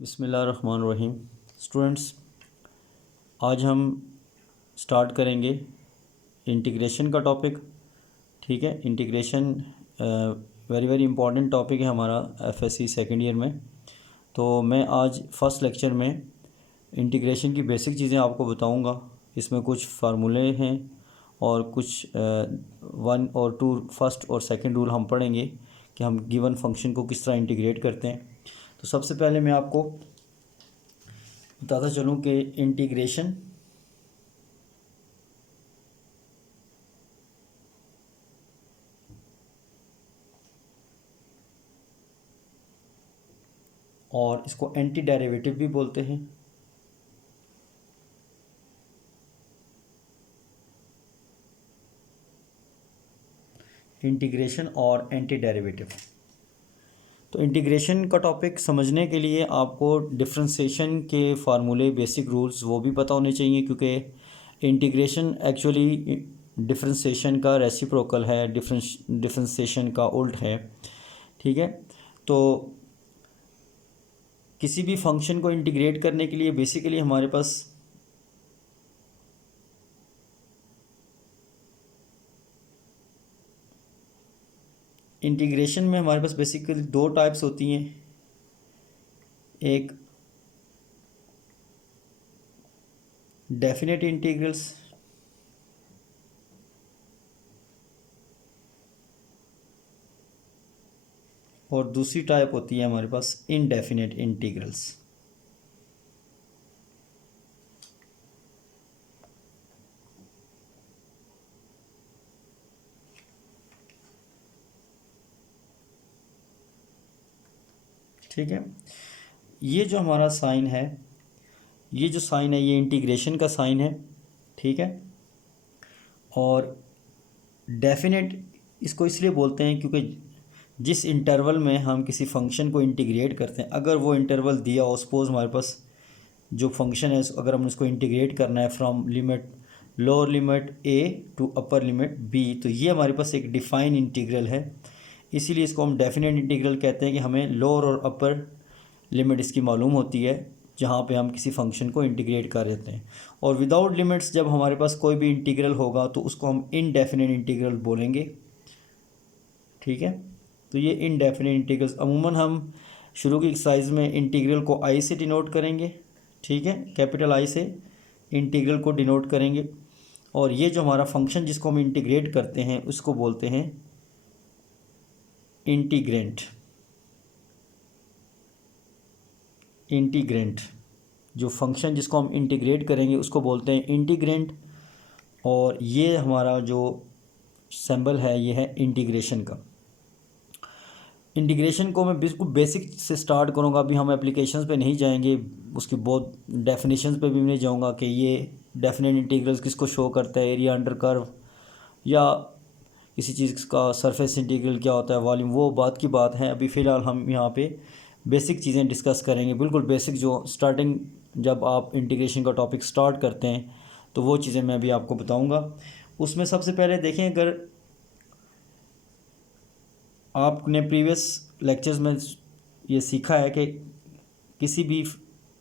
बिस्मिल्लाहिर्रहमानिर्रहीम। स्टूडेंट्स, आज हम स्टार्ट करेंगे इंटीग्रेशन का टॉपिक। ठीक है, integration very very important topic है हमारा एफएससी सेकेंड ईयर में। तो मैं आज फर्स्ट लेक्चर में इंटीग्रेशन की बेसिक चीज़ें आपको बताऊंगा। इसमें कुछ फार्मूले हैं और कुछ 1 और 2 फर्स्ट और सेकंड रूल हम पढ़ेंगे कि हम गिवन फंक्शन को किस तरह इंटीग्रेट करते हैं। तो सबसे पहले मैं आपको बताता चलूँ कि इंटीग्रेशन और इसको एंटी डेरिवेटिव भी बोलते हैं। इंटीग्रेशन और एंटी डेरिवेटिव। तो इंटीग्रेशन का टॉपिक समझने के लिए आपको डिफरेंशिएशन के फार्मूले, बेसिक रूल्स वो भी पता होने चाहिए, क्योंकि इंटीग्रेशन एक्चुअली डिफरेंशिएशन का रेसिप्रोकल है, डिफरेंशिएशन का उल्ट है। ठीक है, तो किसी भी फंक्शन को इंटीग्रेट करने के लिए बेसिकली हमारे पास इंटीग्रेशन में हमारे पास बेसिकली दो टाइप्स होती हैं। एक डेफिनेट इंटीग्रल्स और दूसरी टाइप होती है हमारे पास इनडेफिनेट इंटीग्रल्स। ठीक है, ये जो हमारा साइन है, ये जो साइन है ये इंटीग्रेशन का साइन है। ठीक है, और डेफिनेट इसको इसलिए बोलते हैं क्योंकि जिस इंटरवल में हम किसी फंक्शन को इंटीग्रेट करते हैं, अगर वो इंटरवल दिया हो, सपोज हमारे पास जो फंक्शन है अगर हम उसको इंटीग्रेट करना है from limit lower limit a to upper limit b, तो ये हमारे पास एक डिफाइन इंटीग्रल है। इसीलिए इसको हम डेफिनेट इंटीग्रल कहते हैं कि हमें लोअर और अपर लिमिट इसकी मालूम होती है जहाँ पे हम किसी फंक्शन को इंटीग्रेट कर देते हैं। और विदाउट लिमिट्स जब हमारे पास कोई भी इंटीग्रल होगा तो उसको हम इनडेफिनेट इंटीग्रल बोलेंगे। ठीक है, तो ये इनडेफिनेट इंटीग्रल्स अमूमन हम शुरू की एक्सरसाइज में इंटीग्रल को आई से डिनोट करेंगे। ठीक है, कैपिटल आई से इंटीग्रल को डिनोट करेंगे। और ये जो हमारा फंक्शन जिसको हम इंटीग्रेट करते हैं उसको बोलते हैं इंटीग्रेंट। इंटीग्रेंट जो फंक्शन जिसको हम इंटीग्रेट करेंगे उसको बोलते हैं इंटीग्रेंट। और ये हमारा जो सिंबल है ये है इंटीग्रेशन का। इंटीग्रेशन को मैं बिल्कुल बेसिक से स्टार्ट करूँगा, अभी हम एप्लीकेशंस पे नहीं जाएंगे, उसकी बहुत डेफिनेशंस पे भी नहीं जाऊँगा कि ये डेफिनेट इंटीग्रल्स किसको शो करता है, एरिया अंडर कर्व या किसी चीज़ का सरफेस इंटीग्रल क्या होता है, वॉल्यूम, वो बात की बात है। अभी फ़िलहाल हम यहाँ पे बेसिक चीज़ें डिस्कस करेंगे, बिल्कुल बेसिक जो स्टार्टिंग जब आप इंटीग्रेशन का टॉपिक स्टार्ट करते हैं तो वो चीज़ें मैं अभी आपको बताऊँगा। उसमें सबसे पहले देखें, अगर आपने प्रीवियस लेक्चर्स में ये सीखा है कि किसी भी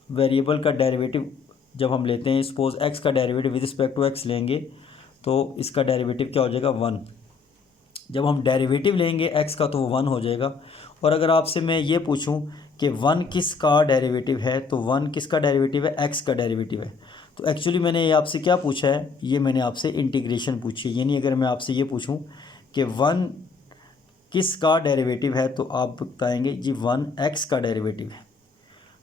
वेरिएबल का डेरिवेटिव जब हम लेते हैं, सपोज एक्स का derivative with respect to x लेंगे तो इसका डेरिवेटिव क्या हो जाएगा, 1। जब हम डेरिवेटिव लेंगे एक्स का तो वो 1 हो जाएगा। और अगर आपसे मैं ये पूछूं कि 1 किस का डेरिवेटिव है, तो 1 किसका डेरिवेटिव है, एक्स का डेरिवेटिव है। तो एक्चुअली मैंने ये आपसे क्या पूछा है, ये मैंने आपसे इंटीग्रेशन पूछी है। यानी अगर मैं आपसे ये पूछूं कि 1 किस का डेरिवेटिव है तो आप बताएंगे जी 1 एक्स का डेरिवेटिव है।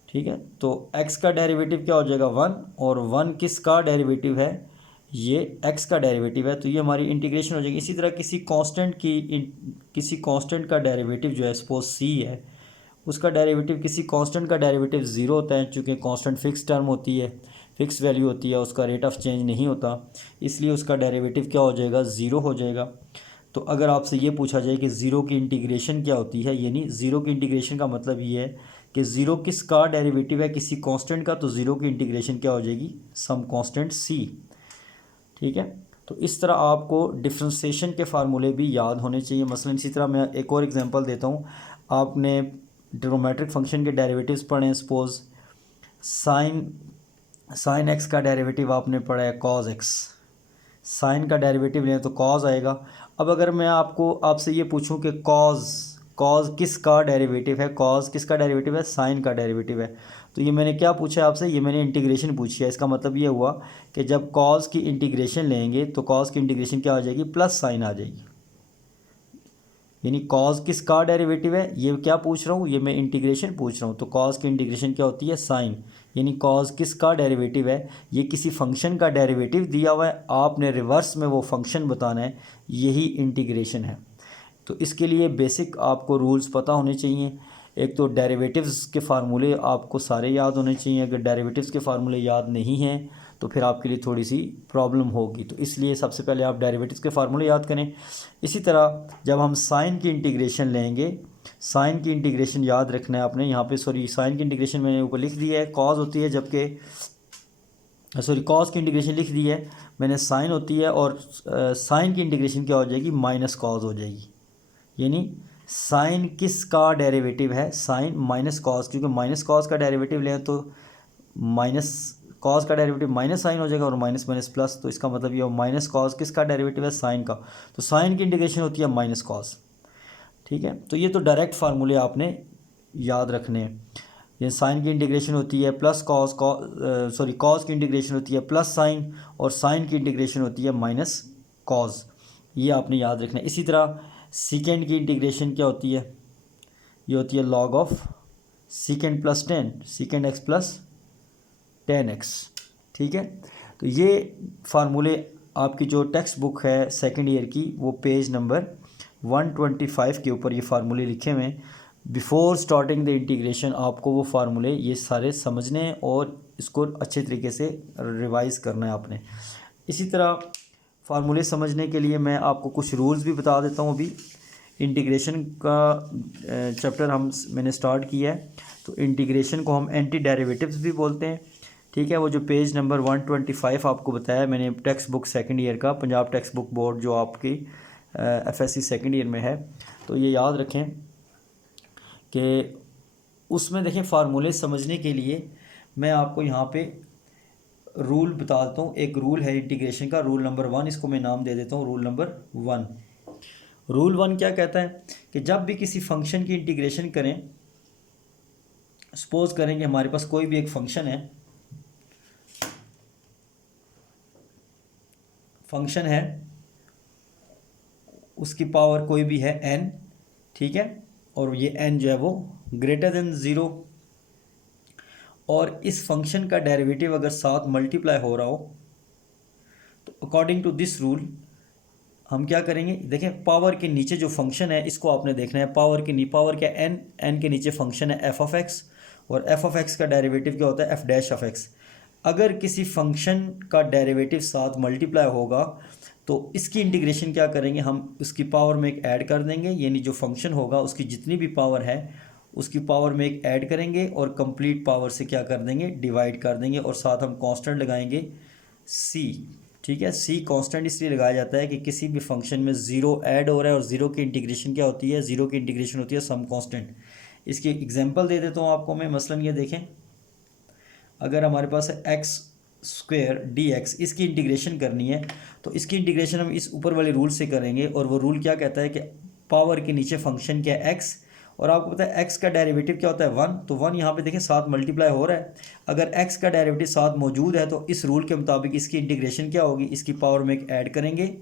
ठीक है, तो एक्स का डेरिवेटिव क्या हो जाएगा, 1, और 1 किस का डेरिवेटिव है, ये एक्स का डेरिवेटिव है, तो ये हमारी इंटीग्रेशन हो जाएगी। इसी तरह किसी कांस्टेंट का डेरिवेटिव जो है, सपोज सी है, उसका डेरिवेटिव, किसी कांस्टेंट का डेरिवेटिव 0 होता है, चूँकि कांस्टेंट फिक्स टर्म होती है, फिक्स वैल्यू होती है, उसका रेट ऑफ चेंज नहीं होता, इसलिए उसका डेरिवेटिव क्या हो जाएगा, 0 हो जाएगा। तो अगर आपसे ये पूछा जाए कि ज़ीरो की इंटीग्रेशन क्या होती है, यानी ज़ीरो की इंटीग्रेशन का मतलब ये है कि ज़ीरो किस का डेरिवेटिव है, किसी कांस्टेंट का, तो ज़ीरो की इंटीग्रेशन क्या हो जाएगी, सम कांस्टेंट सी। ठीक है, तो इस तरह आपको डिफरेंशिएशन के फार्मूले भी याद होने चाहिए। मसलन इसी तरह मैं एक और एग्जांपल देता हूँ। आपने ट्रिग्नोमेट्रिक फंक्शन के डेरिवेटिव्स पढ़े, सपोज साइन एक्स का डेरिवेटिव आपने पढ़ा है कॉज एक्स, साइन का डेरिवेटिव लें तो कॉज आएगा। अब अगर मैं आपसे ये पूछूं कि कॉज किसका डेरिवेटिव है, कॉज किसका डेरिवेटिव है, साइन का डेरिवेटिव है, तो ये मैंने क्या पूछा है आपसे, ये मैंने इंटीग्रेशन पूछी है। इसका मतलब ये हुआ कि जब कॉज की इंटीग्रेशन लेंगे तो कॉज की इंटीग्रेशन क्या आ जाएगी, प्लस साइन आ जाएगी। यानी कॉज किसका डेरिवेटिव है, ये क्या पूछ रहा हूँ, ये मैं इंटीग्रेशन पूछ रहा हूँ। तो कॉज की इंटीग्रेशन क्या होती है, साइन। यानी कॉज किसका डेरिवेटिव है, ये किसी फंक्शन का डेरिवेटिव दिया हुआ है, आपने रिवर्स में वो फंक्शन बताना है, यही इंटीग्रेशन है। तो इसके लिए बेसिक आपको रूल्स पता होने चाहिए। एक तो डेरिवेटिव्स के फार्मूले आपको सारे याद होने चाहिए। अगर डेरिवेटिव्स के फार्मूले याद नहीं हैं तो फिर आपके लिए थोड़ी सी प्रॉब्लम होगी। तो इसलिए सबसे पहले आप डेरिवेटिव्स के फार्मूले याद करें। इसी तरह जब हम साइन की इंटीग्रेशन लेंगे, साइन की इंटीग्रेशन याद रखना है आपने। यहाँ पे साइन की इंटीग्रेशन मैंने ऊपर लिख दी है, कॉज होती है, जबकि कॉज की इंटीग्रेशन लिख दी है मैंने, साइन होती है, और साइन की इंटीग्रेशन क्या हो जाएगी, माइनस कॉज हो जाएगी। यानी साइन किसका डेरिवेटिव है, साइन माइनस कॉज, क्योंकि माइनस कॉज का डेरिवेटिव लें तो माइनस कॉज का डेरिवेटिव माइनस साइन हो जाएगा, और माइनस माइनस प्लस, तो इसका मतलब ये माइनस कॉज किसका डेरिवेटिव है, साइन का। तो साइन की इंटीग्रेशन होती है माइनस कॉज। ठीक है, तो ये तो डायरेक्ट फार्मूले आपने याद रखने हैं। ये साइन की इंटीग्रेशन होती है प्लस कॉज, कॉज की इंटीग्रेशन होती है प्लस साइन, और साइन की इंटीग्रेशन होती है माइनस कॉज। ये आपने याद रखना है। इसी तरह सीकेंड की इंटीग्रेशन क्या होती है, ये होती है log of सीकेंड plus 10, सीकेंड x plus 10x। ठीक है, तो ये फार्मूले आपकी जो टेक्स्ट बुक है सेकेंड ईयर की, वो पेज नंबर 125 के ऊपर ये फार्मूले लिखे हुए हैं। बिफोर स्टार्टिंग द इंटीग्रेशन आपको वो फार्मूले ये सारे समझने हैं और इसको अच्छे तरीके से रिवाइज करना है आपने। इसी तरह फार्मूले समझने के लिए मैं आपको कुछ रूल्स भी बता देता हूँ। अभी इंटीग्रेशन का चैप्टर मैंने स्टार्ट किया है, तो इंटीग्रेशन को हम एंटी डेरिवेटिव्स भी बोलते हैं। ठीक है, वो जो पेज नंबर 125 आपको बताया मैंने, टेक्स्ट बुक सेकंड ईयर का, पंजाब टेक्स्ट बुक बोर्ड जो आपकी एफएससी सेकंड ईयर में है, तो ये याद रखें कि उसमें देखें फार्मूले समझने के लिए मैं आपको यहाँ पे रूल बता देता हूँ। एक रूल है इंटीग्रेशन का, रूल नंबर 1, इसको मैं नाम दे देता हूँ रूल नंबर 1। रूल 1 क्या कहता है कि जब भी किसी फंक्शन की इंटीग्रेशन करें, सपोज करेंगे हमारे पास कोई भी एक फंक्शन है, उसकी पावर कोई भी है n, ठीक है, और ये n जो है वो ग्रेटर देन 0, और इस फंक्शन का डेरिवेटिव अगर साथ मल्टीप्लाई हो रहा हो, तो अकॉर्डिंग टू दिस रूल हम क्या करेंगे, देखें पावर के नीचे जो फंक्शन है इसको आपने देखना है। पावर क्या n के नीचे फंक्शन है f ऑफ x, और f ऑफ x का डेरिवेटिव क्या होता है, f डैश ऑफ x। अगर किसी फंक्शन का डेरिवेटिव साथ मल्टीप्लाई होगा तो इसकी इंटीग्रेशन क्या करेंगे, हम उसकी पावर में एक ऐड कर देंगे, यानी जो फंक्शन होगा उसकी जितनी भी पावर है उसकी पावर में एक ऐड करेंगे, और कंप्लीट पावर से क्या कर देंगे, डिवाइड कर देंगे, और साथ हम कांस्टेंट लगाएंगे c। ठीक है, c कांस्टेंट इसलिए लगाया जाता है कि किसी भी फंक्शन में ज़ीरो ऐड हो रहा है, और ज़ीरो की इंटीग्रेशन क्या होती है, ज़ीरो की इंटीग्रेशन होती है सम कांस्टेंट। इसकी एग्जांपल दे देता हूँ आपको मैं। मसलन ये देखें, अगर हमारे पास है एक्स स्क्वेयर dx, इसकी इंटीग्रेशन करनी है, तो इसकी इंटीग्रेशन हम इस ऊपर वाले रूल से करेंगे, और वो रूल क्या कहता है कि पावर के नीचे फंक्शन क्या है x, और आपको पता है x का डेरिवेटिव क्या होता है 1, तो 1 यहाँ पे देखें साथ मल्टीप्लाई हो रहा है। अगर x का डेरिवेटिव साथ मौजूद है तो इस रूल के मुताबिक इसकी इंटीग्रेशन क्या होगी, इसकी पावर में एक ऐड करेंगे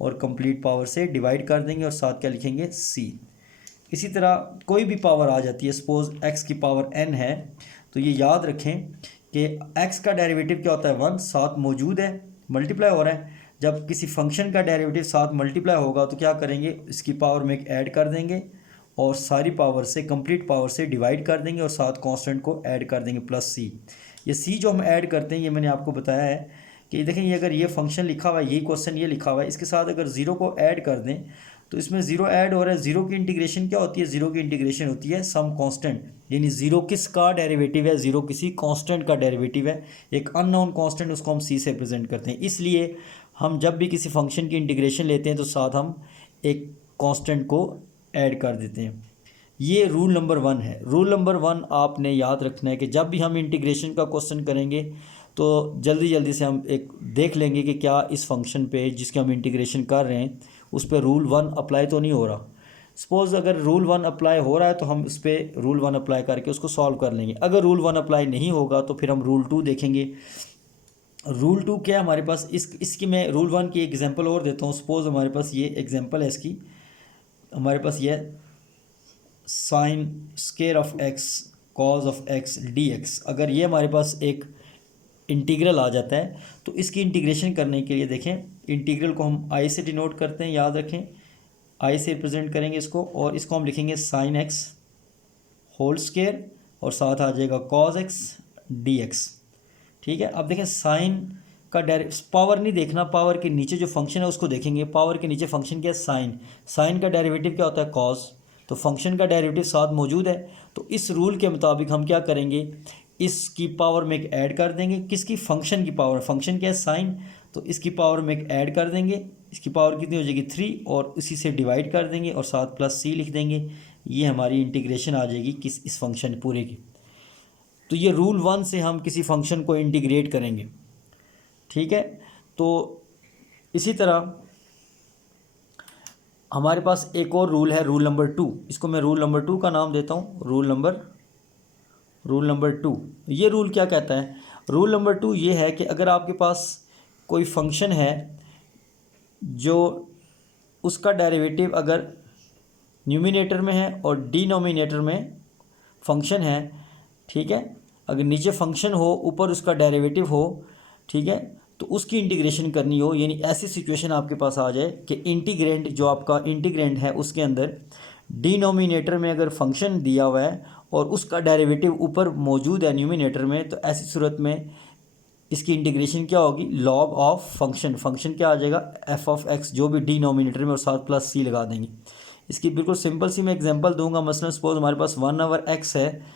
और कंप्लीट पावर से डिवाइड कर देंगे, और साथ क्या लिखेंगे c। इसी तरह कोई भी पावर आ जाती है, सपोज x की पावर n है, तो ये याद रखें कि x का डेरिवेटिव क्या होता है 1, साथ मौजूद है, मल्टीप्लाई हो रहा है। जब किसी फंक्शन का डेरिवेटिव साथ मल्टीप्लाई होगा तो क्या करेंगे, इसकी पावर में एक ऐड कर देंगे और सारी पावर से, कंप्लीट पावर से डिवाइड कर देंगे, और साथ कांस्टेंट को ऐड कर देंगे प्लस c। ये c जो हम ऐड करते हैं ये मैंने आपको बताया है कि देखें, ये अगर ये फंक्शन लिखा हुआ है, यही क्वेश्चन ये लिखा हुआ है, इसके साथ अगर ज़ीरो को ऐड कर दें तो इसमें ज़ीरो ऐड हो रहा है। ज़ीरो की इंटीग्रेशन क्या होती है, ज़ीरो की इंटीग्रेशन होती है सम कांस्टेंट, यानी ज़ीरो किसका डेरिवेटिव है, ज़ीरो किसी कांस्टेंट का डेरिवेटिव है, एक अननोन कांस्टेंट, उसको हम c से रिप्रेजेंट करते हैं। इसलिए हम जब भी किसी फंक्शन की इंटीग्रेशन लेते हैं तो साथ हम एक कांस्टेंट को ऐड कर देते हैं। ये रूल नंबर 1 है। रूल नंबर 1 आपने याद रखना है कि जब भी हम इंटीग्रेशन का क्वेश्चन करेंगे तो जल्दी जल्दी से हम एक देख लेंगे कि क्या इस फंक्शन पे जिसके हम इंटीग्रेशन कर रहे हैं उस पर रूल 1 अप्लाई तो नहीं हो रहा। सपोज़ अगर रूल 1 अप्लाई हो रहा है तो हम उस पर रूल 1 अप्लाई करके उसको सॉल्व कर लेंगे। अगर रूल 1 अप्लाई नहीं होगा तो फिर हम रूल 2 देखेंगे। रूल 2 क्या है हमारे पास, इसकी मैं रूल 1 की एग्जांपल और देता हूँ। सपोज़ हमारे पास ये एग्जांपल है इसकी, हमारे पास ये sine square of x cos of x D x, अगर ये हमारे पास एक इंटीग्रल आ जाता है तो इसकी इंटीग्रेशन करने के लिए देखें, इंटीग्रल को हम आई से डिनोट करते हैं, याद रखें आई से रिप्रेजेंट करेंगे इसको, और इसको हम लिखेंगे साइन एक्स होल स्केयर और साथ आ जाएगा कॉज एक्स डी एक्स। ठीक है, अब देखें साइन का पावर नहीं देखना, पावर के नीचे जो फंक्शन है उसको देखेंगे। पावर के नीचे फंक्शन क्या है, साइन। साइन का डेरिवेटिव क्या होता है, कॉज। तो फंक्शन का डेरिवेटिव साथ मौजूद है, तो इस रूल के मुताबिक हम क्या करेंगे, इसकी पावर में एक ऐड कर देंगे। किसकी, फंक्शन की पावर। फंक्शन क्या है, साइन, तो इसकी पावर में एक ऐड कर देंगे। इसकी पावर कितनी हो जाएगी, 3, और इसी से डिवाइड कर देंगे और साथ प्लस सी लिख देंगे। ये हमारी इंटीग्रेशन आ जाएगी किस, इस फंक्शन पूरे की। तो ये रूल 1 से हम किसी फंक्शन को इंटीग्रेट करेंगे। ठीक है, तो इसी तरह हमारे पास एक और रूल है, रूल नंबर 2। इसको मैं रूल नंबर 2 का नाम देता हूँ, रूल नंबर 2। ये रूल क्या कहता है, रूल नंबर 2 ये है कि अगर आपके पास कोई फंक्शन है जो उसका डेरिवेटिव अगर न्यूमिनेटर में है और डिनोमिनेटर में फंक्शन है, ठीक है, अगर नीचे फंक्शन हो ऊपर उसका डेरिवेटिव हो, ठीक है, तो उसकी इंटीग्रेशन करनी हो, यानी ऐसी सिचुएशन आपके पास आ जाए कि इंटीग्रेंड जो आपका इंटीग्रेंड है उसके अंदर डिनोमिनेटर में अगर फंक्शन दिया हुआ है और उसका डेरिवेटिव ऊपर मौजूद है न्यूमिनेटर में, तो ऐसी सूरत में इसकी इंटीग्रेशन क्या होगी, लॉग ऑफ फंक्शन। फंक्शन क्या आ जाएगा, एफ ऑफ एक्स, जो भी डिनोमिनेटर में, और साथ प्लस सी लगा देंगे। इसकी बिल्कुल सिंपल सी मैं एग्जांपल दूंगा। मसलन सपोज हमारे पास 1/x है,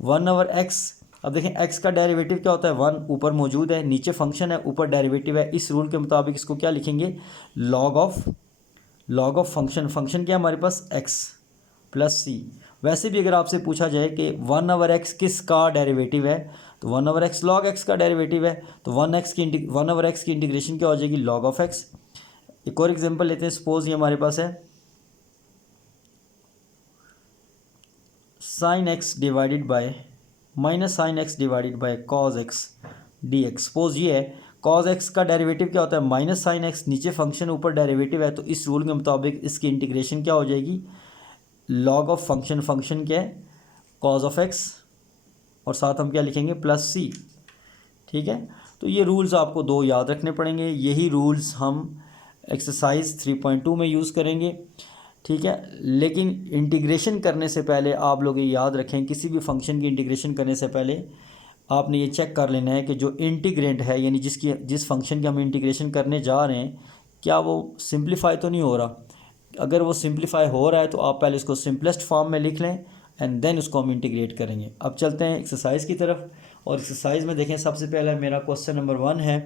1/x। अब देखें x का डेरिवेटिव क्या होता है, 1 ऊपर मौजूद है, नीचे फंक्शन है, ऊपर डेरिवेटिव है। इस रूल के मुताबिक इसको क्या लिखेंगे, लॉग ऑफ फंक्शन। फंक्शन क्या है हमारे पास, x प्लस सी। वैसे भी अगर आपसे पूछा जाए कि 1/x किस का डेरिवेटिव है, तो 1/x log x का डेरिवेटिव है, तो 1/x की इंटीग्रेशन क्या हो जाएगी, log of x। एक और एग्जांपल लेते हैं। सपोज ये हमारे पास है sine x divided by minus sine x divided by cos x D x. Suppose ये है, कॉज एक्स का डेरिवेटिव क्या होता है, माइनस साइन एक्स, नीचे फंक्शन ऊपर डेरिवेटिव है, तो इस रूल के मुताबिक इसकी इंटीग्रेशन क्या हो जाएगी, लॉग ऑफ फंक्शन। फंक्शन क्या है, कॉज ऑफ एक्स, और साथ हम क्या लिखेंगे, प्लस सी। ठीक है, तो ये रूल्स आपको 2 याद रखने पड़ेंगे। यही रूल्स हम एक्सरसाइज 3.2 में यूज़ करेंगे। ठीक है, लेकिन इंटीग्रेशन करने से पहले आप लोग ये याद रखें, किसी भी फंक्शन की इंटीग्रेशन करने से पहले आपने ये चेक कर लेना है कि जो इंटीग्रेंट है, यानी जिस फंक्शन की हम इंटीग्रेशन करने जा रहे हैं, क्या वो सिंप्लीफाई तो नहीं हो रहा। अगर वो सिंप्लीफाई हो रहा है तो आप पहले इसको सिंपलेस्ट फॉर्म में लिख लें एंड देन उसको हम इंटीग्रेट करेंगे। अब चलते हैं एक्सरसाइज की तरफ, और एक्सरसाइज में देखें सबसे पहले मेरा क्वेश्चन नंबर 1 है।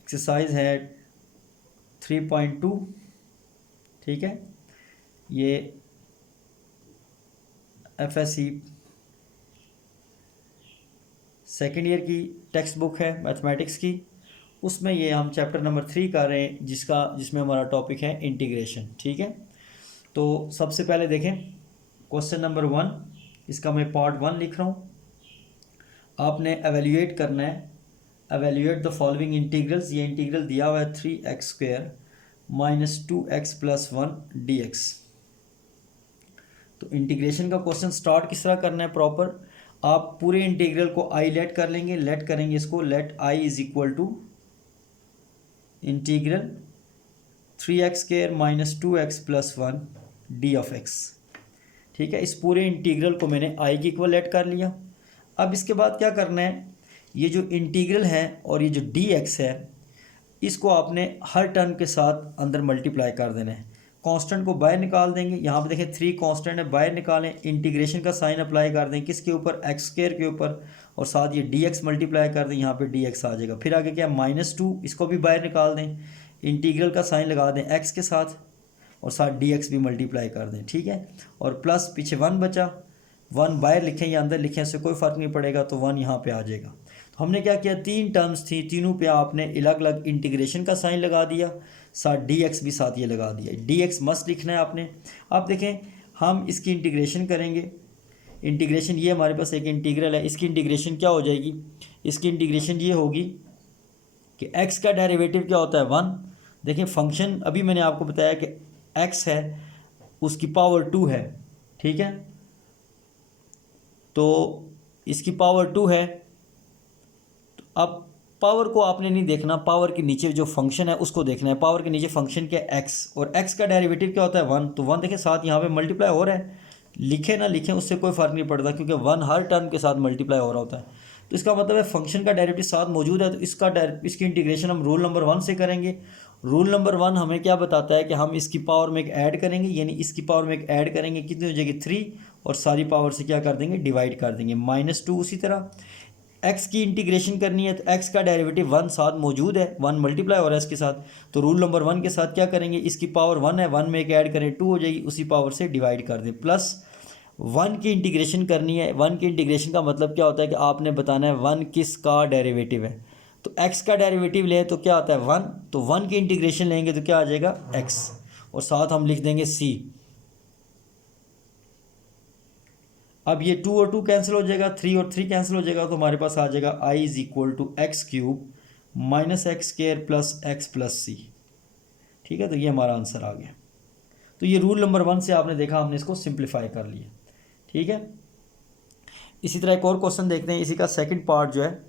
एक्सरसाइज है 3.2। ठीक है, ये FSC सेकेंड ईयर की टेक्स्ट बुक है मैथमेटिक्स की। उसमें ये हम चैप्टर नंबर 3 कर रहे हैं, जिसमें हमारा टॉपिक है इंटीग्रेशन। ठीक है, तो सबसे पहले देखें क्वेश्चन नंबर 1, इसका मैं पार्ट 1 लिख रहा हूँ। आपने एवेल्यूएट करना है, एवेल्यूएट द फॉलोइंग इंटीग्रल्स। ये इंटीग्रल दिया हुआ है 3x² minus 2x plus 1 dx। तो इंटीग्रेशन का क्वेश्चन स्टार्ट किस तरह करना है प्रॉपर, आप पूरे इंटीग्रल को आई लेट कर लेंगे, लेट करेंगे इसको, let I is equal to integral 3x² minus 2x plus 1 d of x. ठीक है, इस पूरे इंटीग्रल को मैंने आई की इक्वल लेट कर लिया। अब इसके बाद क्या करना है, ये जो इंटीग्रल है और ये जो डी एक्स है, इसको आपने हर टर्म के साथ अंदर मल्टीप्लाई कर देना है। कांस्टेंट को बाहर निकाल देंगे, यहाँ पे देखें 3 कांस्टेंट है, बाहर निकालें, इंटीग्रेशन का साइन अप्लाई कर दें किसके ऊपर, x² के ऊपर, और साथ ये dx मल्टीप्लाई कर दें, यहाँ पे dx आ जाएगा। फिर आगे क्या है -2, इसको भी बाहर निकाल दें, इंटीग्रल का साइन लगा दें x के साथ और साथ dx भी मल्टीप्लाई कर दें, ठीक है। और प्लस पीछे 1 बचा, 1 बाहर लिखें या अंदर लिखें इससे कोई फ़र्क नहीं पड़ेगा, तो 1 यहाँ पे आ जाएगा। तो हमने क्या किया, 3 टर्म्स थी, तीनों पे आपने अलग अलग इंटीग्रेशन का साइन लगा दिया, साथ dx भी साथ ये लगा दिया। dx मस्ट लिखना है आपने। अब देखें हम इसकी इंटीग्रेशन करेंगे, इंटीग्रेशन ये हमारे पास एक इंटीग्रल है, इसकी इंटीग्रेशन क्या हो जाएगी, इसकी इंटीग्रेशन ये होगी कि x का डेरिवेटिव क्या होता है 1। देखिए फंक्शन अभी मैंने आपको बताया कि x है उसकी पावर 2 है, ठीक है, तो इसकी पावर 2 है। तो अब पावर को आपने नहीं देखना, पावर के नीचे जो फंक्शन है उसको देखना है। पावर के नीचे फंक्शन क्या है x, और x का डेरिवेटिव क्या होता है 1, तो 1 देखें साथ यहाँ पे मल्टीप्लाई हो रहा है, लिखें ना लिखें उससे कोई फ़र्क नहीं पड़ता क्योंकि 1 हर टर्म के साथ मल्टीप्लाई हो रहा होता है। तो इसका मतलब है फंक्शन का डेरिवेटिव साथ मौजूद है, तो इसकी इंटीग्रेशन हम रूल नंबर 1 से करेंगे। रूल नंबर 1 हमें क्या बताता है कि हम इसकी पावर में एक ऐड करेंगे, यानी इसकी पावर में एक ऐड करेंगे, कितनी हो जाएगी 3, और सारी पावर से क्या कर देंगे, डिवाइड कर देंगे, -2। उसी तरह x की इंटीग्रेशन करनी है तो x का डेरिवेटिव 1 साथ मौजूद है, 1 मल्टीप्लाई हो रहा है इसके साथ, तो रूल नंबर 1 के साथ क्या करेंगे, इसकी पावर 1 है, 1 में एक ऐड करें 2 हो जाएगी, उसी पावर से डिवाइड कर दें, प्लस 1 की इंटीग्रेशन करनी है। 1 की इंटीग्रेशन का मतलब क्या होता है कि आपने बताना है 1 किस का डेरिवेटिव है, तो x का डेरिवेटिव लें तो क्या आता है 1, तो 1 की इंटीग्रेशन लेंगे तो क्या आ जाएगा x, और साथ हम लिख देंगे c। अब ये 2 और 2 कैंसिल हो जाएगा, 3 और 3 कैंसिल हो जाएगा, तो हमारे पास आ जाएगा i = x³ - x² + x + c, ठीक है। तो ये हमारा आंसर आ गया। तो ये रूल नंबर 1 से आपने देखा, हमने इसको सिंप्लीफाई कर लिया, ठीक है। इसी तरह एक और क्वेश्चन देखते हैं, इसी का सेकंड पार्ट जो है,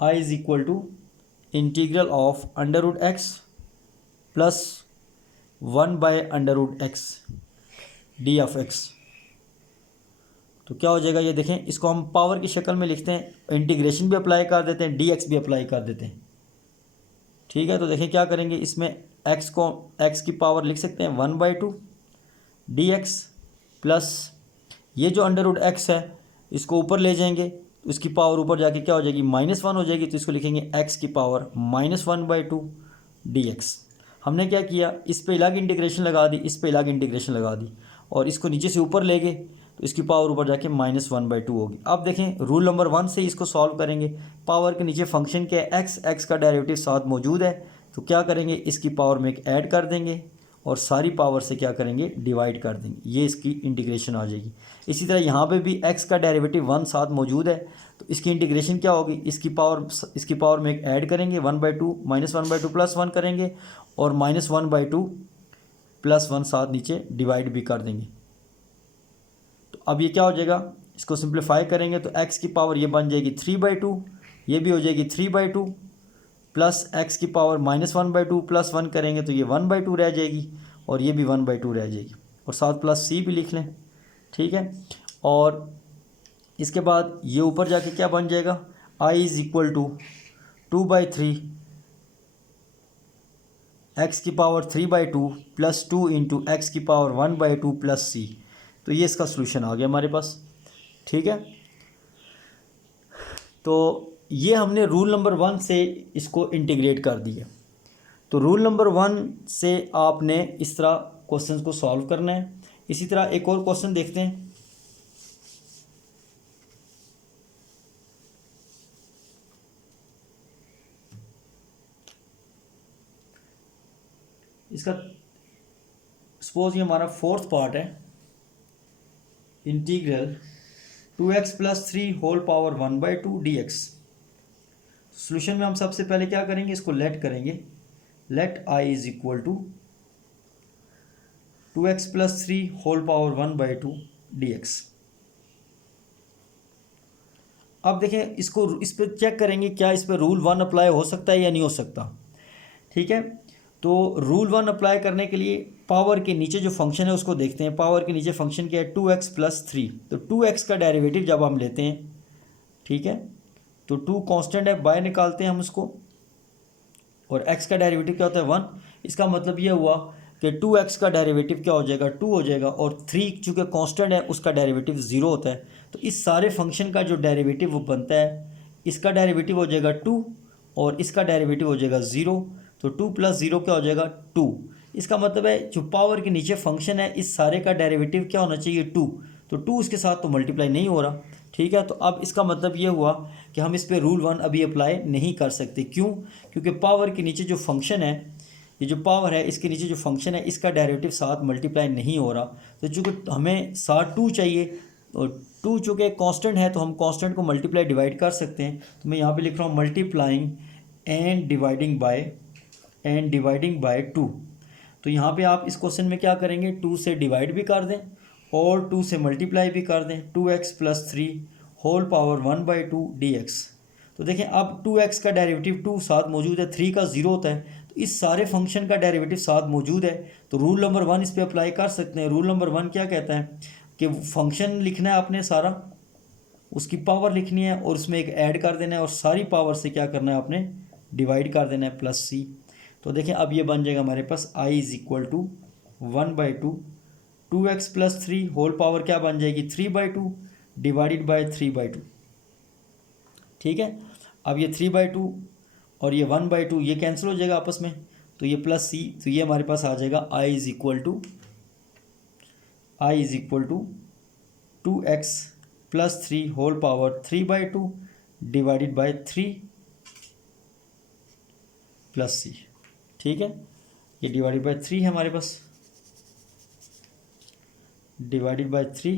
i = (x + 1/√x d(x)। तो क्या हो जाएगा, ये देखें, इसको हम पावर की शक्ल में लिखते हैं, इंटीग्रेशन भी अप्लाई कर देते हैं, dx भी अप्लाई कर देते हैं, ठीक है। तो देखें क्या करेंगे, इसमें x की पावर लिख सकते हैं 1/2 dx, प्लस ये जो √x है इसको ऊपर ले जाएंगे तो इसकी पावर ऊपर जाके क्या हो जाएगी, -1 हो जाएगी, तो इसको लिखेंगे x की पावर -1/2 dx। हमने क्या किया, इस पे अलग इंटीग्रेशन लगा दी, इस पे अलग इंटीग्रेशन लगा दी, और इसको नीचे से ऊपर ले गए तो इसकी पावर ऊपर जाके -1/2 होगी। अब देखें रूल नंबर 1 से इसको सॉल्व करेंगे, पावर के नीचे फंक्शन के x का डेरिवेटिव साथ मौजूद है, तो क्या करेंगे, इसकी पावर में एक ऐड कर देंगे और सारी पावर से क्या करेंगे, डिवाइड कर देंगे, ये इसकी इंटीग्रेशन आ जाएगी। इसी तरह यहाँ पे भी x का डेरिवेटिव 1 साथ मौजूद है, तो इसकी इंटीग्रेशन क्या होगी, इसकी पावर में एक ऐड करेंगे 1/2 -1/2 + 1 करेंगे, और -1/2 + 1 साथ नीचे डिवाइड भी कर देंगे। तो अब ये क्या हो जाएगा, इसको सिंप्लीफाई करेंगे तो x की पावर ये बन जाएगी 3/2, ये भी हो जाएगी 3/2, प्लस x की पावर -1/2 + 1 करेंगे तो ये 1/2 रह जाएगी, और ये भी 1/2 रह जाएगी, और साथ प्लस c भी लिख लें, ठीक है। और इसके बाद ये ऊपर जाके क्या बन जाएगा, i = 2/3 x की पावर 3/2 + 2 × x की पावर 1/2 + c। तो ये इसका सलूशन आ गया हमारे पास, ठीक है। तो ये हमने रूल नंबर 1 से इसको इंटीग्रेट कर दिया। तो रूल नंबर 1 से आपने इस तरह क्वेश्चंस को सॉल्व करना है। इसी तरह एक और क्वेश्चन देखते हैं, इसका सपोज ये हमारा 4th पार्ट है, integral 2x + 3 whole power 1/2 dx। Solution में हम सबसे पहले क्या करेंगे, इसको लेट करेंगे, let i = 2x + 3 whole power 1/2 dx। अब देखें इसको, इस पर चेक करेंगे क्या इस पर रूल 1 अप्लाई हो सकता है या नहीं हो सकता, ठीक है। तो रूल 1 अप्लाई करने के लिए पावर के नीचे जो फंक्शन है उसको देखते हैं। पावर के नीचे फंक्शन क्या है, 2x + 3, तो 2x का डेरिवेटिव जब हम लेते हैं, ठीक है, तो 2 कांस्टेंट है, बाहर निकालते हैं हम उसको, और x का डेरिवेटिव क्या होता है 1। इसका मतलब ये हुआ कि 2x का डेरिवेटिव क्या हो जाएगा, 2 हो जाएगा, और 3 चूँकि कांस्टेंट है उसका डेरिवेटिव 0 होता है। तो इस सारे फंक्शन का जो डेरिवेटिव वो बनता है, इसका डेरिवेटिव हो जाएगा 2 और इसका डेरिवेटिव हो जाएगा 0। तो 2 + 0 क्या हो जाएगा, 2। इसका मतलब है जो पावर के नीचे फंक्शन है इस सारे का डेरिवेटिव क्या होना चाहिए, 2। तो 2 इसके साथ तो मल्टीप्लाई नहीं हो रहा, ठीक है। तो अब इसका मतलब ये हुआ कि हम इस पर रूल 1 अभी अप्लाई नहीं कर सकते। क्यों? क्योंकि पावर के नीचे जो फंक्शन है, ये जो पावर है इसके नीचे जो फंक्शन है इसका डेरिवेटिव साथ मल्टीप्लाई नहीं हो रहा। तो चूँकि हमें साथ 2 चाहिए और 2 चूँकि कांस्टेंट है तो हम कांस्टेंट को मल्टीप्लाई डिवाइड कर सकते हैं। तो मैं यहाँ पे लिख रहा हूँ मल्टीप्लाइंग एंड डिवाइडिंग बाय 2। तो यहाँ पे आप इस क्वेश्चन में क्या करेंगे, 2 से डिवाइड भी कर दें और 2 से मल्टीप्लाई भी कर दें। 2x + 3 whole power 1/2 dx। तो देखें अब 2x का डेरिवेटिव 2 साथ मौजूद है, 3 का 0 होता है, तो इस सारे फंक्शन का डेरिवेटिव साथ मौजूद है। तो रूल नंबर 1 इस पर अप्लाई कर सकते हैं। रूल नंबर 1 क्या कहता है कि फंक्शन लिखना है आपने सारा, उसकी पावर लिखनी है और उसमें एक ऐड कर देना है और सारी पावर से क्या करना है आपने डिवाइड कर देना है +c। तो देखें अब ये बन जाएगा हमारे पास i = 1/2 2x + 3 होल पावर क्या बन जाएगी 3/2 डिवाइडेड बाय 3/2। ठीक है, अब ये 3/2 और ये 1/2 ये कैंसिल हो जाएगा आपस में, तो ये +c, तो ये हमारे पास आ जाएगा i = 2x + 3 whole power 3/2 divided by 3 +c। ठीक है, ये डिवाइडेड बाय 3 है हमारे पास, डिवाइडेड बाय 3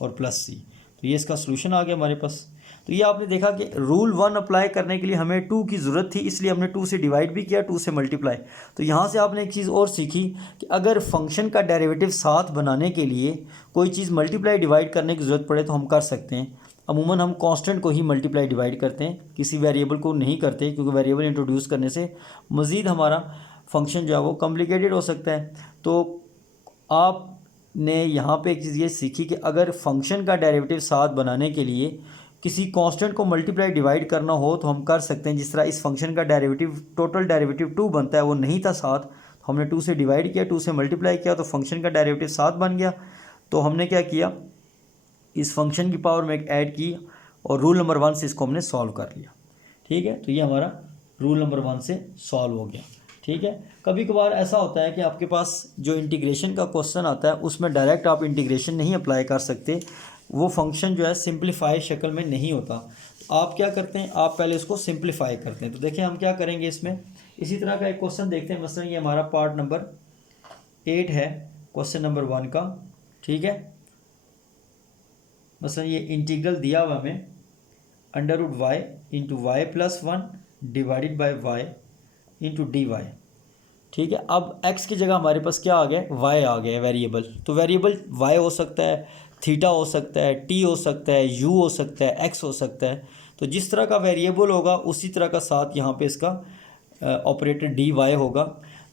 और +c। तो ये इसका सलूशन आ गया हमारे पास। तो ये आपने देखा कि रूल 1 अप्लाई करने के लिए हमें 2 की ज़रूरत थी, इसलिए हमने 2 से डिवाइड भी किया, 2 से मल्टीप्लाई। तो यहाँ से आपने एक चीज़ और सीखी कि अगर फंक्शन का डेरिवेटिव साथ बनाने के लिए कोई चीज़ मल्टीप्लाई डिवाइड करने की ज़रूरत पड़े तो हम कर सकते हैं। अमूमन हम कांस्टेंट को ही मल्टीप्लाई डिवाइड करते हैं, किसी वेरिएबल को नहीं करते, क्योंकि वेरिएबल इंट्रोड्यूस करने से मज़ीद हमारा फंक्शन जो है वो कॉम्प्लिकेटेड हो सकता है। तो आपने यहाँ पे एक चीज़ ये सीखी कि अगर फंक्शन का डेरिवेटिव साथ बनाने के लिए किसी कांस्टेंट को मल्टीप्लाई डिवाइड करना हो तो हम कर सकते हैं। जिस तरह इस फंक्शन का डेरिवेटिव टोटल डेरिवेटिव 2 बनता है, वो नहीं था साथ, तो हमने 2 से डिवाइड किया, 2 से मल्टीप्लाई किया, तो फंक्शन का डेरिवेटिव साथ बन गया। तो हमने क्या किया, इस फंक्शन की पावर में एक ऐड की और रूल नंबर 1 से इसको हमने सॉल्व कर लिया। ठीक है, तो ये हमारा रूल नंबर 1 से सॉल्व हो गया। ठीक है, कभी कभार ऐसा होता है कि आपके पास जो इंटीग्रेशन का क्वेश्चन आता है उसमें डायरेक्ट आप इंटीग्रेशन नहीं अप्लाई कर सकते, वो फंक्शन जो है सिंप्लीफाई शक्ल में नहीं होता। तो आप क्या करते हैं, आप पहले इसको सिंप्लीफाई करते हैं। तो देखिए हम क्या करेंगे इसमें, इसी तरह का एक क्वेश्चन देखते हैं। मसलन ये हमारा पार्ट नंबर 8 है क्वेश्चन नंबर 1 का। ठीक है, मसलन ये इंटीग्रल दिया हुआ हमें √y × y + 1 divided by y × dy। ठीक है, अब x की जगह हमारे पास क्या आ गया, y आ गया वेरिएबल। तो वेरिएबल y हो सकता है, थीटा हो सकता है, t हो सकता है, u हो सकता है, x हो सकता है। तो जिस तरह का वेरिएबल होगा उसी तरह का साथ यहाँ पे इसका ऑपरेटर dy होगा।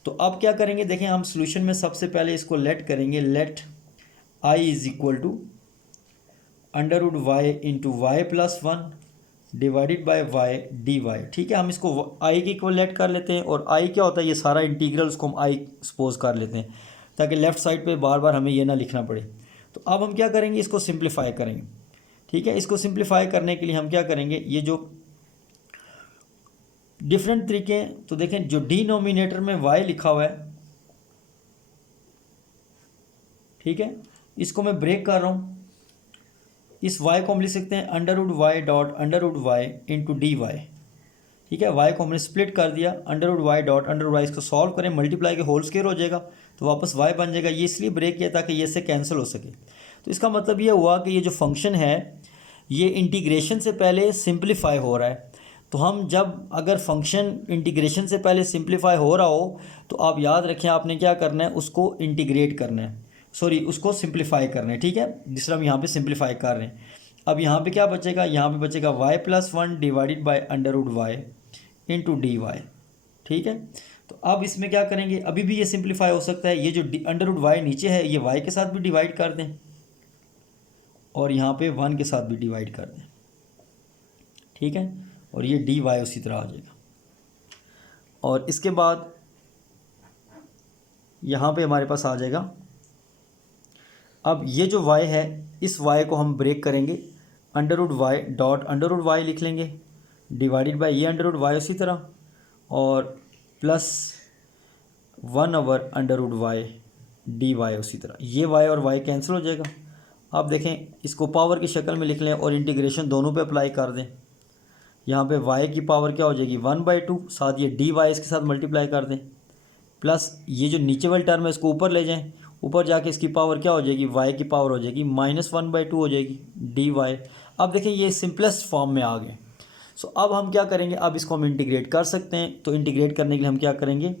तो अब क्या करेंगे, देखें हम सॉल्यूशन में सबसे पहले इसको लेट करेंगे, let i = √y × y + 1 divided by y dy। ठीक है, हम इसको i की इक्वल लेट कर लेते हैं और i क्या होता है, ये सारा इंटीग्रल उसको हम i सपोज कर लेते हैं ताकि लेफ़्ट साइड पे बार बार हमें ये ना लिखना पड़े। तो अब हम क्या करेंगे, इसको सिंप्लीफाई करेंगे। ठीक है, इसको सिंप्लीफाई करने के लिए हम क्या करेंगे, ये जो डिफरेंट तरीके हैं, तो देखें जो डिनोमिनेटर में y लिखा हुआ है, ठीक है, इसको मैं ब्रेक कर रहा हूँ। इस y को हम लिख सकते हैं √y × dy। ठीक है, y को हमने स्प्लिट कर दिया, √y इसको सॉल्व करें, मल्टीप्लाई के होल स्क्वायर हो जाएगा तो वापस y बन जाएगा। ये इसलिए ब्रेक किया ताकि ये से कैंसिल हो सके। तो इसका मतलब ये हुआ कि ये जो फंक्शन है ये इंटीग्रेशन से पहले सिंप्लीफाई हो रहा है। तो हम जब अगर फंक्शन इंटीग्रेशन से पहले सिंप्लीफाई हो रहा हो तो आप याद रखें आपने क्या करना है, उसको इंटीग्रेट करना है, सॉरी उसको सिंप्लीफाई करना है। ठीक है, जिस तरह हम यहाँ पे सिंप्लीफाई कर रहे हैं। अब यहाँ पे क्या बचेगा, यहाँ पे बचेगा y + 1 divided by √y × dy। ठीक है, तो अब इसमें क्या करेंगे, अभी भी ये सिंप्लीफाई हो सकता है, ये जो √y नीचे है ये y के साथ भी डिवाइड कर दें और यहाँ पे 1 के साथ भी डिवाइड कर दें। ठीक है, और ये dy उसी तरह आ जाएगा। और इसके बाद यहाँ पे हमारे पास आ जाएगा। अब ये जो y है इस y को हम ब्रेक करेंगे, under root y dot under root y लिख लेंगे, डिवाइडेड बाय ये अंडर रूट वाई उसी तरह, और plus 1/, under root y d y उसी तरह। ये y और y कैंसिल हो जाएगा। अब देखें इसको पावर की शक्ल में लिख लें और इंटीग्रेशन दोनों पे अप्लाई कर दें। यहाँ पे y की पावर क्या हो जाएगी 1/2, साथ ये डी वाई इसके साथ मल्टीप्लाई कर दें, प्लस ये जो नीचे वाली टर्म है इसको ऊपर ले जाएं, ऊपर जाके इसकी पावर क्या हो जाएगी y की पावर हो जाएगी -1/2 हो जाएगी डी वाई। अब देखें ये सिंपलेस्ट फॉर्म में आ गए। सो अब हम क्या करेंगे, अब इसको हम इंटीग्रेट कर सकते हैं। तो इंटीग्रेट करने के लिए हम क्या करेंगे,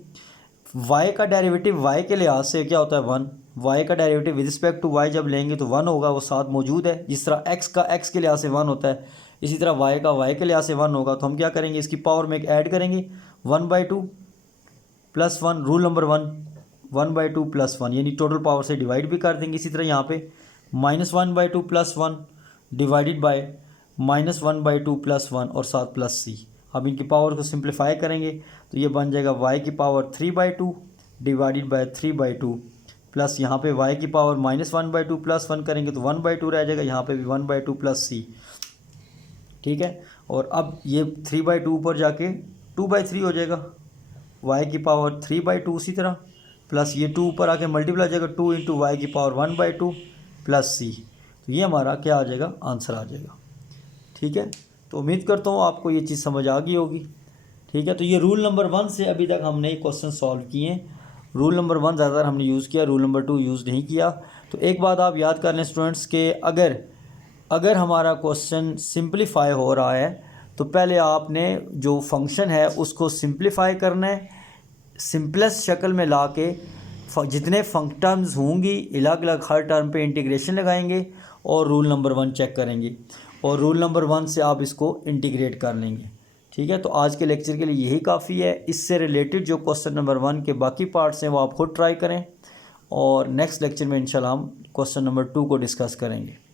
y का डेरिवेटिव y के लिहाज से क्या होता है 1, y का derivative with respect to y जब लेंगे तो 1 होगा, वो साथ मौजूद है। जिस तरह x का x के लिहाज से 1 होता है, इसी तरह y का y के लिहाज से 1 होगा। तो हम क्या करेंगे, इसकी पावर में एक ऐड करेंगे 1/2 प्लस 1, रूल नंबर 1/2 प्लस 1, यानी टोटल पावर से डिवाइड भी कर देंगे। इसी तरह यहाँ पे -1/2 प्लस 1 डिवाइडेड बाय -1/2 प्लस 1 और साथ प्लस c। अब इनकी पावर को सिंप्लीफाई करेंगे तो ये बन जाएगा y की पावर 3/2 डिवाइडेड बाय 3/2 प्लस यहाँ पे y की पावर -1/2 प्लस 1 करेंगे तो 1/2 रह जाएगा, यहाँ पे भी 1/2 प्लस c। ठीक है, और अब ये 3/2 ऊपर जाके 2/3 हो जाएगा, y की पावर 3/2 उसी तरह, प्लस ये 2 ऊपर आके मल्टीप्लाई हो जाएगा 2 इंटू वाई की पावर 1/2 प्लस c। तो ये हमारा क्या आ जाएगा, आंसर आ जाएगा। ठीक है, तो उम्मीद करता हूँ आपको ये चीज़ समझ आ गई होगी। ठीक है, तो ये रूल नंबर 1 से अभी तक हमने क्वेश्चन सॉल्व किए हैं। रूल नंबर 1 ज़्यादातर हमने यूज़ किया, रूल नंबर 2 यूज़ नहीं किया। तो एक बात आप याद कर लें स्टूडेंट्स के अगर हमारा क्वेश्चन सिंप्लीफाई हो रहा है तो पहले आपने जो फंक्शन है उसको सिंप्लीफाई करना है, सिंपलेस्ट शक्ल में ला के जितने टर्म्स होंगी अलग अलग हर टर्म पे इंटीग्रेशन लगाएंगे और रूल नंबर 1 चेक करेंगे और रूल नंबर 1 से आप इसको इंटीग्रेट कर लेंगे। ठीक है, तो आज के लेक्चर के लिए यही काफ़ी है। इससे रिलेटेड जो क्वेश्चन नंबर 1 के बाकी पार्ट्स हैं वो आप खुद ट्राई करें और नेक्स्ट लेक्चर में इंशाल्लाह हम क्वेश्चन नंबर 2 को डिस्कस करेंगे।